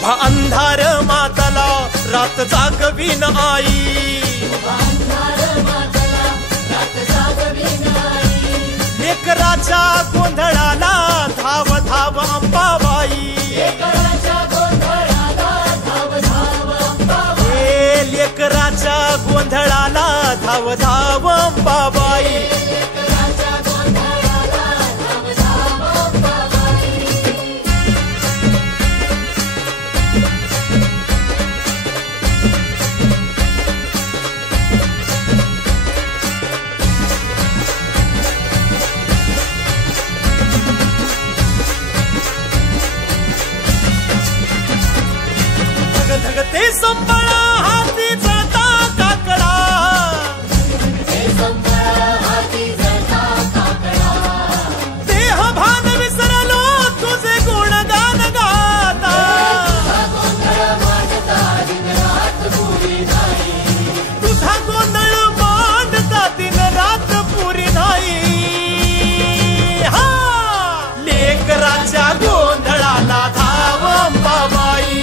उभा अंधार मातला रात जागवीन आई, लेकराच्या गोंधळाला धाव धाव अंबाबाई, लेकराच्या गोंधळाला धाव धाव अंबाबाई. धगधगते संबळा हाती जळता काकडा, देह भान विसरलो तुझे गुणगान गाता, तुझा गोंधळ मांडता दिन रात पुरी नाही. हा लेकराच्या गोंधळाला धाव अंबाबाई,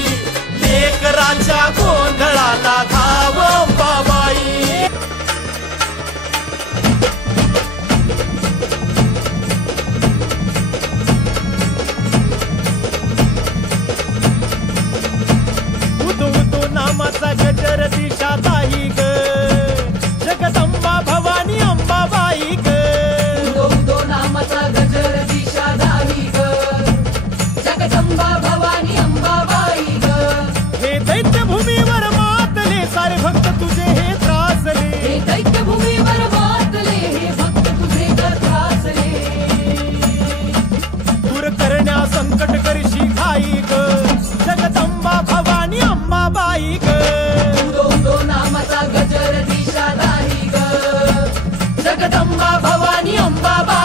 लेकराच्या गोंधळाला धाव अंबाबाई. उदो उदो नामाचा गजर दिशा ताई ग, जगदंबा भवानी अंबाबाई ग. उदो उदो नामाचा गजर दिशा ताई ग, जगदंबा भवानी अंबाबाई ग. हे दैत्यभूमीवर मातले सारे भक्त तुझे हे त्रासले, हे दैत्यभूमीवर मातले हे भक्त तुझे त्रासले. दूर करण्या संकट करशी घाई ग, जगदंबा भवानी अंबाबाई ग. उदो उदो नामाचा गजर दिशा ताई ग, जगदंबा भवानी अंबाबाई.